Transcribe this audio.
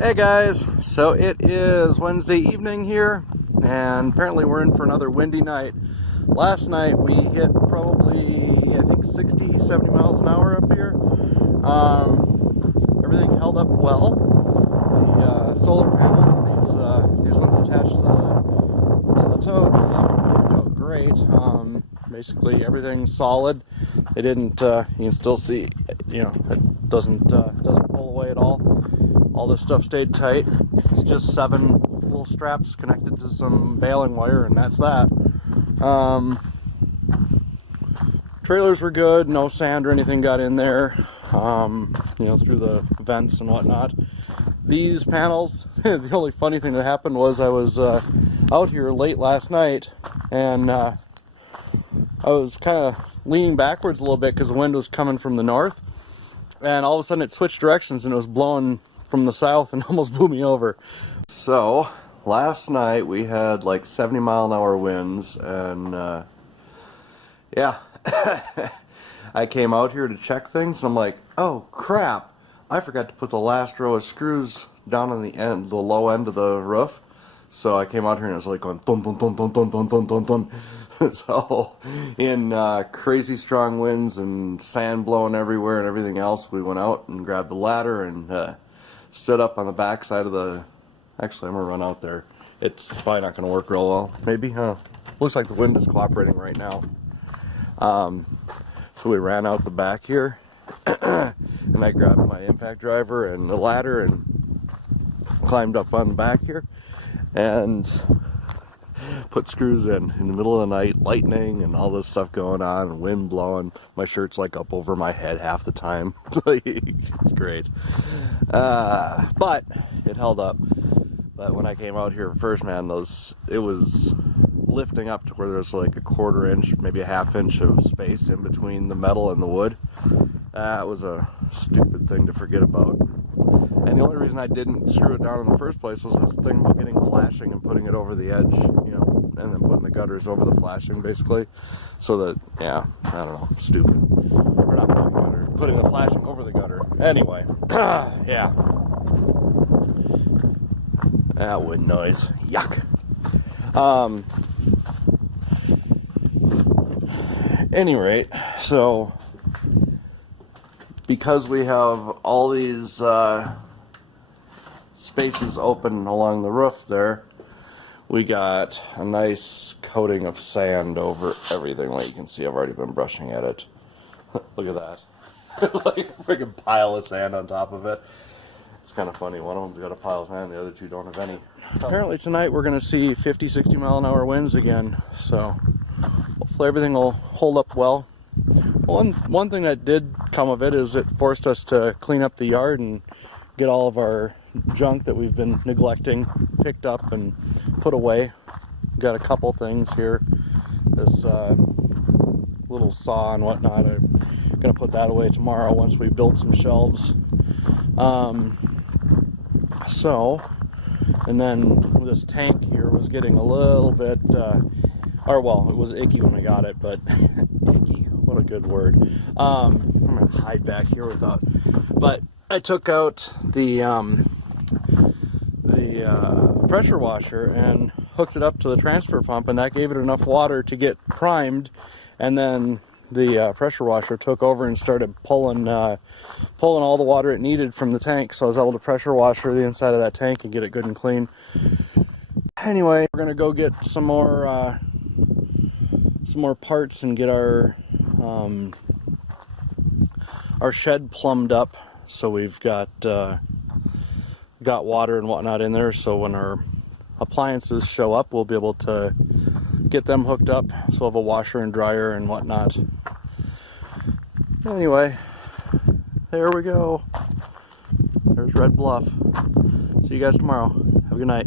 Hey guys, so it is Wednesday evening here, and apparently we're in for another windy night. Last night we hit probably, I think, 60, 70 miles an hour up here. Everything held up well. The solar panels, these ones attached to the totes, worked out great. Basically everything's solid. They didn't, you can still see, it doesn't pull away at all. All this stuff stayed tight. It's just 7 little straps connected to some baling wire, and that's that. Trailers were good. No sand or anything got in there, through the vents and whatnot. These panels, the only funny thing that happened was I was out here late last night, and I was kind of leaning backwards a little bit because the wind was coming from the north, and all of a sudden it switched directions and it was blowing from the south and almost blew me over. So last night we had like 70-mile-an-hour winds, and yeah. I came out here to check things, and I'm like, oh crap, I forgot to put the last row of screws down on the end, the low end of the roof. So I came out here and it was like going thun thun thun thun thun thun thun thun thun. So in crazy strong winds and sand blowing everywhere and everything else, we went out and grabbed the ladder and stood up on the back side of the... Actually, I'm gonna run out there. It's probably not gonna work real well. Maybe, huh? Looks like the wind is cooperating right now. So we ran out the back here, and I grabbed my impact driver and the ladder and climbed up on the back here and put screws in the middle of the night. Lightning and all this stuff going on, and wind blowing. My shirt's like up over my head half the time. It's great. But it held up. But when I came out here first, man, it was lifting up to where there's like a 1/4 inch, maybe a 1/2 inch of space in between the metal and the wood. That was a stupid thing to forget about. And the only reason I didn't screw it down in the first place was this thing about getting flashing and putting it over the edge, and then putting the gutters over the flashing, basically. So that, yeah, I don't know, stupid. Or not putting the gutter, putting the flashing over the gutter. Anyway, yeah. That wind noise, yuck. Any rate, so because we have all these spaces open along the roof there, we got a nice coating of sand over everything. Like you can see, I've already been brushing at it. Look at that. Like a freaking pile of sand on top of it. It's kind of funny. One of them's got a pile of sand, the other two don't have any. Apparently tonight we're going to see 50, 60 mile an hour winds again, so hopefully everything will hold up well. One thing that did come of it is it forced us to clean up the yard and get all of our junk that we've been neglecting picked up and put away. Got a couple things here. This little saw and whatnot. I'm going to put that away tomorrow once we build some shelves. And then this tank here was getting a little bit, it was icky when I got it, but icky, what a good word. I'm gonna hide back here without, but I took out the pressure washer and hooked it up to the transfer pump, and that gave it enough water to get primed, and then the pressure washer took over and started pulling all the water it needed from the tank, so I was able to pressure washer the inside of that tank and get it good and clean. Anyway, we're gonna go get some more parts and get our shed plumbed up, so we've got water and whatnot in there, so when our appliances show up we'll be able to get them hooked up, so we'll have a washer and dryer and whatnot. Anyway, there we go. There's Red Bluff. See you guys tomorrow. Have a good night.